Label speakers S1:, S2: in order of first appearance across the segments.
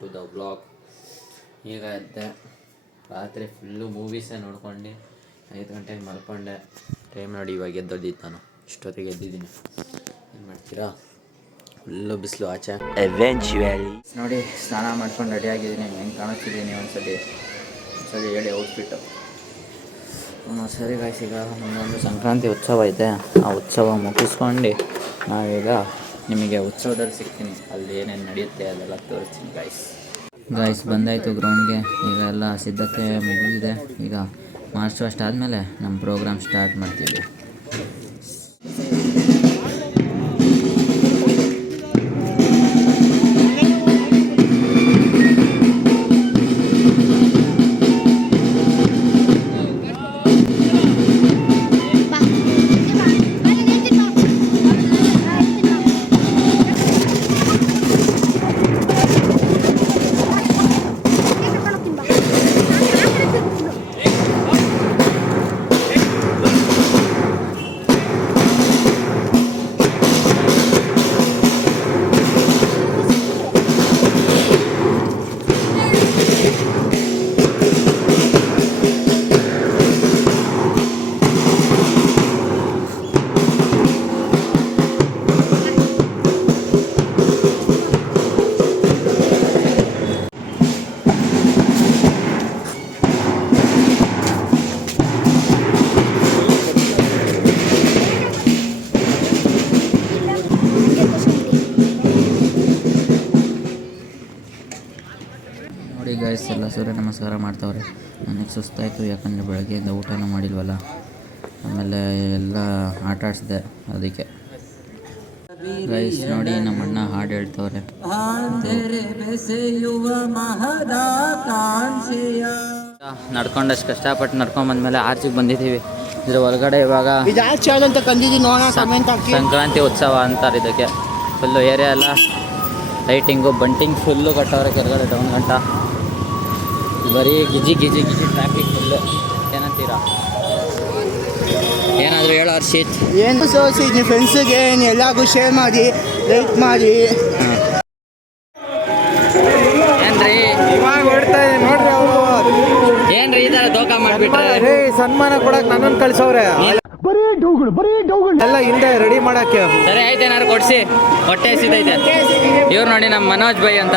S1: To the blog ಈಗ ಎದ್ದೆ. ರಾತ್ರಿ ಫುಲ್ಲು ಮೂವೀಸೇ ನೋಡ್ಕೊಂಡು. ಐದು ಗಂಟೆಗೆ ಮಲ್ಕೊಂಡೆ. ಟೈಮ್ ನೋಡಿ ಇವಾಗ ಎದ್ದೊದ್ದಿದ್ದು ನಾನು. ಇಷ್ಟೊತ್ತಿಗೆ ಎದ್ದಿದ್ದೀನಿ. ಏನು ಮಾಡ್ತೀರಾ? ಫುಲ್ಲು ಬಿಸಿಲು ಆಚೆ.
S2: ಎವೆಂಚುವಲಿ
S1: ನೋಡಿ ಸ್ನಾನ ಮಾಡ್ಕೊಂಡು ರೆಡಿ ಆಗಿದ್ದೀನಿ. ಹೆಂಗೆ ಕಾಣಿಸ್ತಿದ್ದೀನಿ ಒಂದ್ಸಲಿ? ಒಂದ್ಸಲಿ ಹೇಳಿ ಔಟ್ಫಿಟ್ಟು ಸರಿ ಗಾಯ್ಸ್ ಈಗ ನಮ್ಮೊಂದು ಸಂಕ್ರಾಂತಿ ಉತ್ಸವ ಇದೆ. ಆ ಉತ್ಸವ ಮುಗಿಸ್ಕೊಂಡು ನಾವೀಗ ನಿಮಗೆ ಉತ್ಸವದಲ್ಲಿ ಸಿಗ್ತೀನಿ. ಅಲ್ಲಿ ಏನೇನು ನಡೆಯುತ್ತೆ ಅದೆಲ್ಲ ತೋರಿಸ್ತೀನಿ ಗಾಯ್ಸ್ ಗಾಯ್ಸ್ ಬಂದಾಯಿತು ಗ್ರೌಂಡ್ಗೆ ಈಗ ಎಲ್ಲ ಸಿದ್ಧತೆ ಮುಗಿದಿದೆ. ಈಗ ಮಾರ್ಚ್ ಫಸ್ಟ್ ಆದಮೇಲೆ ನಮ್ಮ ಪ್ರೋಗ್ರಾಮ್ ಸ್ಟಾರ್ಟ್ ಮಾಡ್ತೀವಿ. ಎಲ್ಲ ಸೂರ್ಯ ನಮಸ್ಕಾರ ಮಾಡ್ತಾವ್ರೆ. ನನಗೆ ಸುಸ್ತಾಯಿತು ಯಾಕಂದರೆ ಬೆಳಗ್ಗೆಯಿಂದ ಊಟನೂ ಮಾಡಿಲ್ವಲ್ಲ. ಆಮೇಲೆ ಎಲ್ಲ ಆಟ ಆಡಿಸಿದೆ ಅದಕ್ಕೆ. ಗೈಸ್ ನೋಡಿ ನಮ್ಮ ಅಣ್ಣ ಹಾಡು ಹೇಳ್ತವ್ರೆ. ನಡ್ಕೊಂಡಷ್ಟು ಕಷ್ಟಪಟ್ಟು ನಡ್ಕೊಂಡ್ ಬಂದ್ಮೇಲೆ ಆರ್ಚಿಗೆ ಬಂದಿದ್ದೀವಿ. ಇದ್ರ ಒಳಗಡೆ ಇವಾಗ
S3: ಇದ್ಯಾವ ಚಾನಲ್ ಅಂತ ಕಂದಿದ್ದೀನಿ ನೋಡೋಣ ಕಮೆಂಟ್ ಹಾಕಿ.
S1: ಸಂಕ್ರಾಂತಿ ಉತ್ಸವ ಅಂತಾರೆ ಇದಕ್ಕೆ. ಫುಲ್ಲು ಏರಿಯಾ ಎಲ್ಲ. ಲೈಟಿಂಗು ಬಂಟಿಂಗ್ ಫುಲ್ಲು ಕಟ್ಟವ್ರೆ ಕೆಳಗಡೆ ಡೌನ್ ಗಂಟ. ಬರೀ ಗಿಜಿ ಗಿಜಿ ಗಿಜಿ ಟ್ರಾಫಿಕ್ ಫುಲ್ಲು ಏನಂತೀರಾ? ಏನಾದರೂ ಹೇಳೋ ಹರ್ಷಿತ್.
S3: ಏನು ಸೋಸಿ ನಿಮ್ಮ ಫ್ರೆಂಡ್ಸಿಗೆ ಎಲ್ಲಾಗೂ ಶೇರ್ ಮಾಡಿ ಲೈಕ್ ಮಾಡಿ.
S1: ಏನ್ರಿ?
S4: ಇವಾಗ ಹೊಡ್ತಾ ಇದೆ ನೋಡ್ರಿ ಅವರು.
S1: ಏನ್ರಿ ಈ ಥರ ದೋಖ ಮಾಡಿಬಿಟ್ರೆ?
S4: ಸನ್ಮಾನ ಕೊಡಕ್ ನನ್ನನ್ನು ಕಳ್ಸವ್ರೆ ಎಲ್ಲ ಹಿಂದೆ ರೆಡಿ ಮಾಡಕ್ಕೆ.
S1: ಸರಿ ಆಯ್ತು ಏನಾದ್ರು ಕೊಡ್ಸಿ. ಹೊಟ್ಟೆ ಹಸಿದೈತೆ ಇವ್ರು ನೋಡಿ ನಮ್ಮ ಮನೋಜ್ ಬೈ ಅಂತ.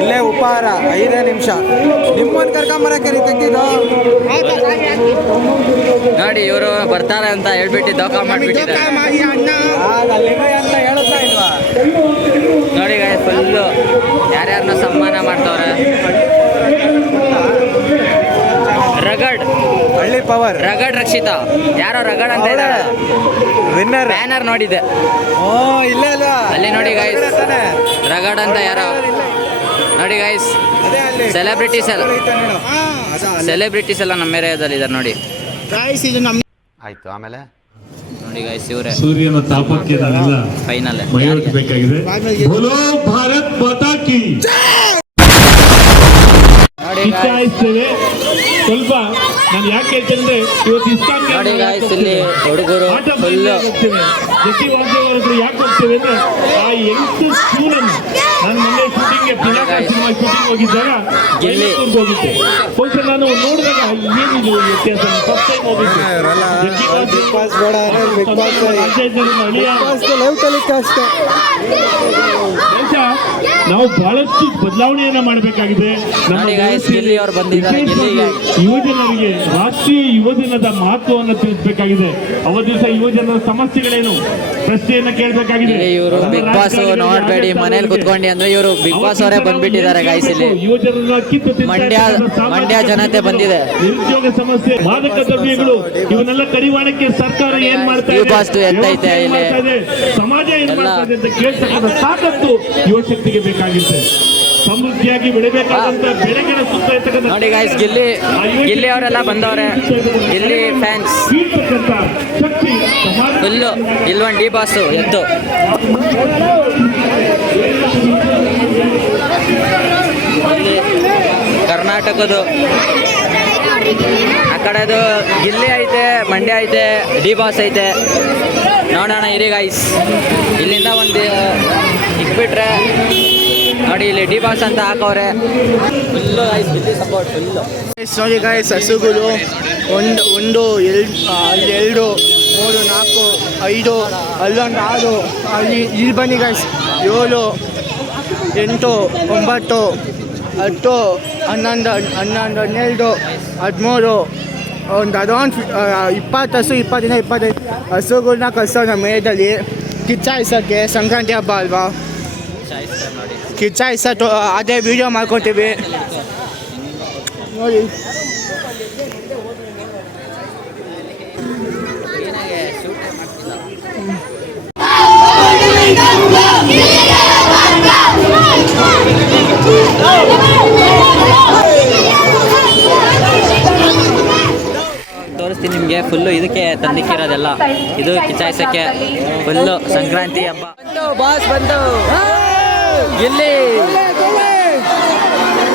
S4: ಇಲ್ಲೇ ಉಪಹಾರ ಐದೇ ನಿಮಿಷ. ನಿಮ್ಮನ್ನು ಕರ್ಕೊಂಬರಕ್ಕೆ ರೀ ತೆಗ್ದಿದ್ದು
S1: ನೋಡಿ ಇವರು ಬರ್ತಾರೆ ಅಂತ ಹೇಳ್ಬಿಟ್ಟು ದೋಖ ಮಾಡ್ಬಿಟ್ಟಿದ್ದಾರೆ.
S4: ಅಂತ ಹೇಳುತ್ತಾ ಇಲ್ವಾ?
S1: ನೋಡಿ ಗಾಯ ಫುಲ್ಲು ಯಾರ್ಯಾರನ್ನ ಸನ್ಮಾನ ಮಾಡ್ತವ್ರೆ.
S4: Power
S1: rugged Rakshita. ಯಾರೋ ರಗಡ್ ಅಂತ ಇದ್ದಾರೆ
S4: ವಿನ್ನರ್
S1: ಬ್ಯಾನರ್ ನೋಡಿದೆ
S4: ಓ ಇಲ್ಲ ಇಲ್ಲ
S1: ಅಲ್ಲಿ ನೋಡಿ
S4: ಗೈಸ್
S1: ರಗಡ್ ಅಂತ ಯಾರೋ. ನೋಡಿ ಗೈಸ್ ಸೆಲೆಬ್ರಿಟೀಸ್ ಎಲ್ಲ. ಸೆಲೆಬ್ರಿಟೀಸ್ ಎಲ್ಲ ನಮ್ಮ ಏರಿಯಾದಲ್ಲಿ ಇದ್ದಾರೆ ನೋಡಿ.
S3: ಗೈಸ್ ಇದು ನಮ್ಮ
S2: ಆಯ್ತು ಆಮೇಲೆ?
S1: ನೋಡಿ ಗೈಸ್ ಇವರೇ.
S5: ಸೂರ್ಯನ ತಾಪಕ್ಕೆ ನಾವೆಲ್ಲ
S1: ಫೈನಲ್
S5: ಮೈಯೊಡ್ಬೇಕಾಗಿದೆ ಬೋಲೋ ಭಾರತ್ ಮಾತಾ ಕಿ.
S1: ನೋಡಿ
S5: ಸ್ವಲ್ಪ ನಾನು ಯಾಕೆ ಹೇಳ್ತೇನೆ ಇವತ್ತು ಇಸ್ಕಾನ್
S1: ನೋಡಿ guys, ಇಲ್ಲಿ ಹುಡುಗರು
S5: ಹತ್ರ ಯಾಕೆ ಹೋಗ್ತೇವೆ ಅಂದ್ರೆ ಆ ಎಂಟು ಸ್ಕೂಲ್ ಶೂಟಿಂಗ್ಗೆ ಪಿನಾಕ. ಸಿನಿಮಾ ಶೂಟಿಂಗ್ ಹೋಗಿದ್ದಾಗ. ಮೈಸೂರಿಗೆ ಹೋಗಿದ್ದೆ ಬಹುಶಃ ನಾನು ನೋಡಿದಾಗ ಏನಿದು ವ್ಯತ್ಯಾಸ? ಫಸ್ಟ್ ಟೈಮ್ ಹೋಗಿದ್ದೆ. ನಾವು ಬಹಳಷ್ಟು ಬದಲಾವಣೆಯನ್ನ ಮಾಡಬೇಕಾಗಿದೆ. ನಮ್ಮ
S1: ಗಿಲ್ಲಿಗೆ.
S5: ಯುವಜನರಿಗೆ ರಾಷ್ಟ್ರೀಯ ಯುವಜನದ ಮಹತ್ವವನ್ನು ತಿಳಿಸಬೇಕಾಗಿದೆ. ಅವ ದಿವಸ ಯುವಜನರ ಸಮಸ್ಯೆಗಳೇನು? ಪ್ರಶ್ನೆಯನ್ನ ಕೇಳಬೇಕಾಗಿದೆ.
S1: ಇಲ್ಲಿ ಇವರು ಬಿಗ್ ಬಾಸ್ ನೋಡ್ಬೇಡಿ ಮನೇಲಿ ಕುತ್ಕೊಂಡು ಅಂದ್ರೆ ಇವರು ಬಿಗ್ ಬಾಸ್ ಅವರೇ ಬಂದ್ಬಿಟ್ಟಿದ್ದಾರೆ ಗಾಯ್ಸ್ ಇಲ್ಲಿ. ಮಂಡ್ಯ- ಮಂಡ್ಯ ಜನತೆ ಬಂದಿದೆ.
S5: ನಿರುದ್ಯೋಗ ಸಮಸ್ಯೆ ಮಾದಕ ದ್ರವ್ಯಗಳು ಇವನ್ನೆಲ್ಲ ಕಡಿವಾಣಕ್ಕೆ ಸರ್ಕಾರ ಏನ್ ಮಾಡ್ತಾ ಇದೆ?
S1: ಇಲ್ಲಿ.
S5: ಸಮಾಜ ಏನ್ ಮಾಡ್ತಾ ಇದೆ ಅಂತ ಕೇಳ್ತಕ್ಕಂಥ ಸಾಕಷ್ಟು ಯುವ ಶಕ್ತಿಗೆ ಬೇಕಾಗಿದೆ ಸಮೃದ್ಧಿಯಾಗಿ ಬೆಳಿಬೇಕಾದಂತ ಬೆಳೆಗಳ ಸುತ್ತ ಇರ್ತಕ್ಕಂಥ
S1: ನೋಡಿ ಗಾಯ್ಸ್ ಗಿಲ್ಲಿ ಗಿಲ್ಲಿ ಅವರೆಲ್ಲ ಬಂದವ್ರೆ. ಇಲ್ಲಿ ಫ್ಯಾನ್ಸ್ ಫುಲ್ಲು ಇಲ್ವೊಂದು ಡಿ ಬಾಸು ಎದ್ದು ಕರ್ನಾಟಕದ್ದು. ಆ ಕಡೆದು ಗಿಲ್ಲಿ ಐತೆ, ಮಂಡ್ಯ ಐತೆ, ಡಿ ಬಾಸ್ ಐತೆ. ನೋಡೋಣ ಇರಿ ಗೈಸ್ ಇಲ್ಲಿಂದ ಒಂದು ಇಕ್ಬಿಟ್ರೆ ನೋಡಿ ಇಲ್ಲಿ ಡಿ ಬಾಸ್ ಅಂತ ಹಾಕವ್ರೆ. ಫುಲ್ಲು ಇಲ್ಲಿ ಸಪೋರ್ಟ್ ಫುಲ್ಲು
S3: ನೋಡಿ ಗಾಯ್ಸ್ ಹಸುಗಳು ಒಂದು ಒಂದು ಎರಡು ಅಲ್ಲಿ ಎರಡು, ಮೂರು, ನಾಲ್ಕು, ಐದು ಅಲ್ಲೊಂದು ಆರು, ಅಲ್ಲಿ, ಇಲ್ಲಿ ಬನ್ನಿ ಗಾಯ್ಸ್ ಏಳು, ಎಂಟು, ಒಂಬತ್ತು ಹತ್ತು ಹನ್ನೊಂದು ಹನ್ನೊಂದು ಹನ್ನೆರಡು ಹದಿಮೂರು ಒಂದು ಅದೊಂದು ಇಪ್ಪತ್ತು ಹಸು ಇಪ್ಪತ್ತಿನ ಇಪ್ಪತ್ತೈದು ಹಸುಗಳನ್ನ ನಮ್ಮ ಮೇದಲ್ಲಿ. ಕಿಚ್ಚಾಯಿಸೋಕ್ಕೆ ಸಂಕ್ರಾಂತಿ ಹಬ್ಬ ಅಲ್ವಾ? ಕಿಚ್ಚಾಯಿಸೋ ಅದೇ ವಿಡಿಯೋ ಮಾಡ್ಕೊತೀವಿ. ನೋಡಿ.
S1: ತೋರಿಸ್ತೀನಿ ನಿಮಗೆ. ಫುಲ್ಲು ಇದಕ್ಕೆ ತಂದಿಕ್ಕಿರೋದೆಲ್ಲ. ಇದು ಕಿಚಾಯಿಸಕ್ಕೆ ಫುಲ್ಲು ಸಂಕ್ರಾಂತಿ ಹಬ್ಬ. ಬಂತು ಬಾಸ್ ಬಂತು. ಗಿಲ್ಲಿ.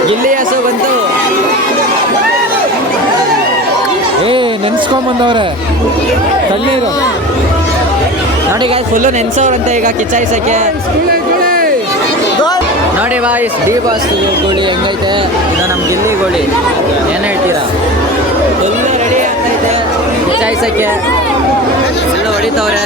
S1: ಗಿಲ್ಲಿ ಹಸು ಬಂತು.
S4: ಏ ನೆನ್ಸ್ಕೊಂಬಂದವ್ರೆ. ತಣ್ಣೀರು
S1: ನೋಡಿ ಗಾಯ್ಸ್ ಫುಲ್ಲು ನೆನ್ಸೋರಂತೆ ಈಗ ಕಿಚಾಯಿಸಕ್ಕೆ ನೋಡಿ ಬಾಯ್ಸ್ ಡಿ ಬಾಸ್ ಗೋಳಿ ಹೆಂಗೈತೆ? ಇದು ನಮ್ಮ ಗಿಲ್ಲಿ ಗೋಳಿ. ಏನು ಹೇಳ್ತೀರಾ? ಫುಲ್ಲು ರೆಡಿ ಆಗ್ತೈತೆ ಕಿಚಾಯಿಸಕ್ಕೆ ಫುಲ್ಲು ಹೊಡಿತವ್ರೆ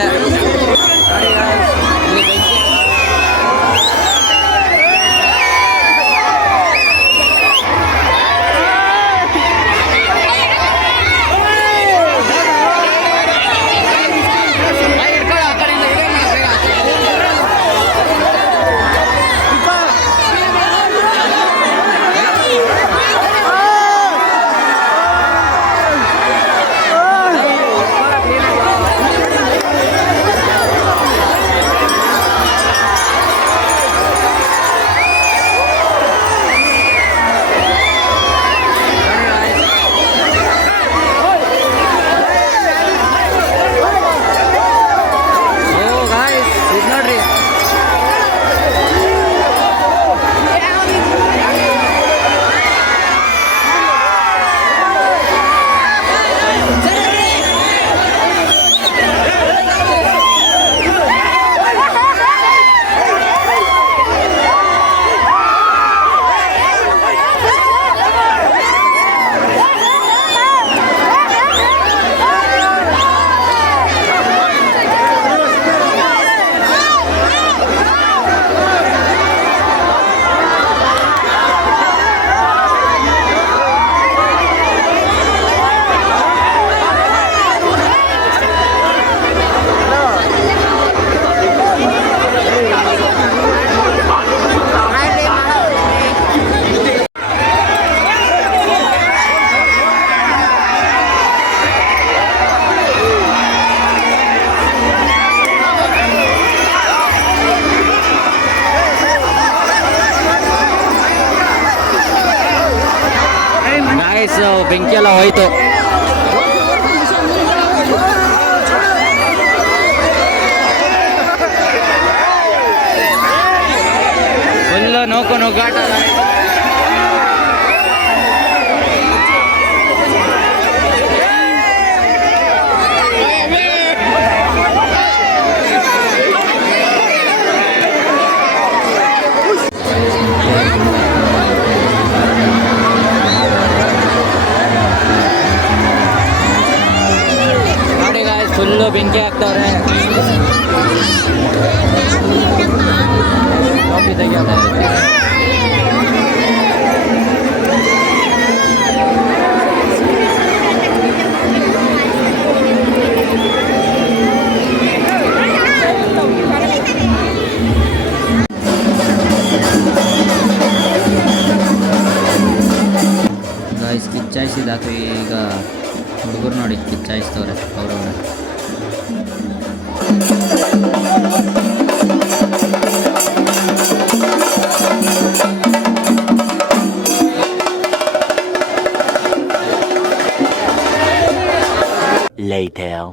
S1: ಗಾಯ್ಸ್ ಬೆಂಕಿ ಎಲ್ಲ ಹೋಯ್ತು ಫುಲ್ಲು ನೋಕು ನುಗ್ಗಾಟ ನೋಡಿ ಬೆಂಕಿ ಹಾಕ್ತವ್ರೆ ಕಾಫಿ ತೆಗಿಯೋದು ಕಿಚ್ಚಾಯಿಸಿದಾತು ಈಗ ಹುಡುಗರು ನೋಡಿ ಕಿಚ್ಚಾಯಿಸ್ತವ್ರೆ ಅವ್ರವ್ರೆ.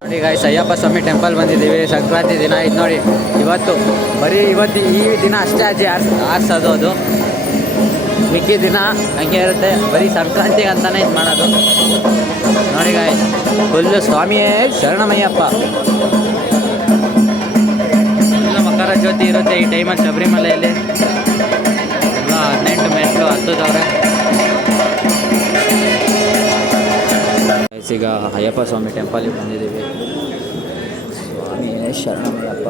S1: ನೋಡಿ ಗಾಯ್ಸ್ ಅಯ್ಯಪ್ಪ ಸ್ವಾಮಿ ಟೆಂಪಲ್ ಬಂದಿದ್ದೀವಿ. ಸಂಕ್ರಾಂತಿ ದಿನ ಆಯ್ತು ನೋಡಿ. ಇವತ್ತು ಬರೀ ಇವತ್ತು ಈ ದಿನ ಅಷ್ಟೇ ಅಜ್ಜಿ ಆರ್ಸ್ ಆರ್ಸೋದು ಅದು. ಮಿಕ್ಕಿ ದಿನ ಹಂಗೆ ಇರುತ್ತೆ. ಬರೀ ಸಂಕ್ರಾಂತಿಗೆ ಅಂತಾನೆ ಇದು ಮಾಡೋದು. ನೋಡಿ ಗಾಯ್ಸ್ ಫುಲ್ಲು ಸ್ವಾಮಿಯೇ ಶರಣಮಯ್ಯಪ್ಪ. ಎಲ್ಲ ಮಕರ ಜ್ಯೋತಿ ಇರುತ್ತೆ ಈ ಟೈಮಲ್ಲಿ ಶಬರಿಮಲೆಯಲ್ಲಿ. ಹದಿನೆಂಟು ಮೆಟ್ಲು ಹತ್ತದವ್ರೆ. ಈಗ ಅಯ್ಯಪ್ಪ ಸ್ವಾಮಿ ಟೆಂಪಲ್ಗೆ ಬಂದಿದ್ದೀವಿ. ಸ್ವಾಮಿಯೇ ಶರಣಮಯ್ಯಪ್ಪ.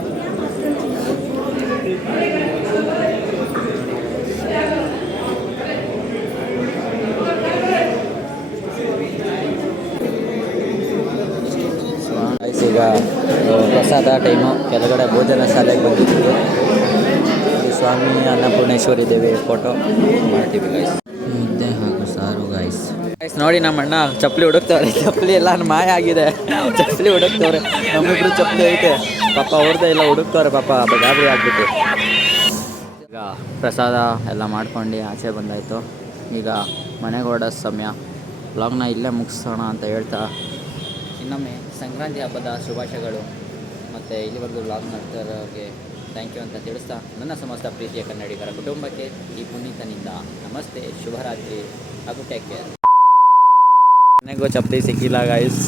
S1: ಈಗ ಪ್ರಸಾದ ಟೈಮು ಕೆಳಗಡೆ ಭೋಜನ ಶಾಲೆಗೆ ಬಂದಿದ್ದೀವಿ. ಸ್ವಾಮಿ ಅನ್ನಪೂರ್ಣೇಶ್ವರಿ ದೇವಿ ಫೋಟೋ ಮಾಡ್ತೀವಿ ಗೈಸ್ ಮುದ್ದೆ ಹಾಗೂ ಸಾರು ಗೈಸ್ ಗೈಸ್ ನೋಡಿ ನಮ್ಮ ಅಣ್ಣ ಚಪ್ಪಲಿ ಹುಡುಕ್ತವ್ರೆ. ಚಪ್ಪಲಿ ಎಲ್ಲ ಮಾಯ ಆಗಿದೆ. ಚಪ್ಪಲಿ ಹುಡುಕ್ತವ್ರೆ. ನಮ್ಮಿಬ್ರು ಚಪ್ಪಲಿ ಐತೆ. ಪಾಪ ಅವ್ರದ್ದೇ ಎಲ್ಲ ಹುಡುಕ್ತವ್ರೆ ಪಾಪ ಗಾಬರಿ ಆಗ್ಬಿಟ್ಟು. ಈಗ ಪ್ರಸಾದ ಎಲ್ಲ ಮಾಡ್ಕೊಂಡು ಆಚೆ ಬಂದಾಯಿತು. ಈಗ ಮನೆಗೆ ಹೊಡೋ ಸಮಯ. ಬ್ಲಾಗ್ನ ಇಲ್ಲೇ ಮುಗಿಸೋಣ ಅಂತ ಹೇಳ್ತಾ ಇನ್ನೊಮ್ಮೆ ಸಂಕ್ರಾಂತಿ ಹಬ್ಬದ ಶುಭಾಶಯಗಳು. ಮತ್ತು ಇಲ್ಲಿವರೆಗೂ ಲಾಭ ಮಾಡ್ತಾ ಥ್ಯಾಂಕ್ ಯು ಅಂತ ತಿಳಿಸ್ತಾ ನನ್ನ ಸಮಸ್ತ ಪ್ರೀತಿಯ ಕನ್ನಡಿಗರ ಕುಟುಂಬಕ್ಕೆ ಈ ಪುನೀತನಿಂದ ನಮಸ್ತೆ, ಶುಭರಾತ್ರಿ ಹಾಗೂ ಟೇಕ್ ಕೇರ್ ನನಗೂ ಚಪ್ಪಲಿ ಸಿಕ್ಕಿಲ್ಲ ಗಾಯ್ಸ್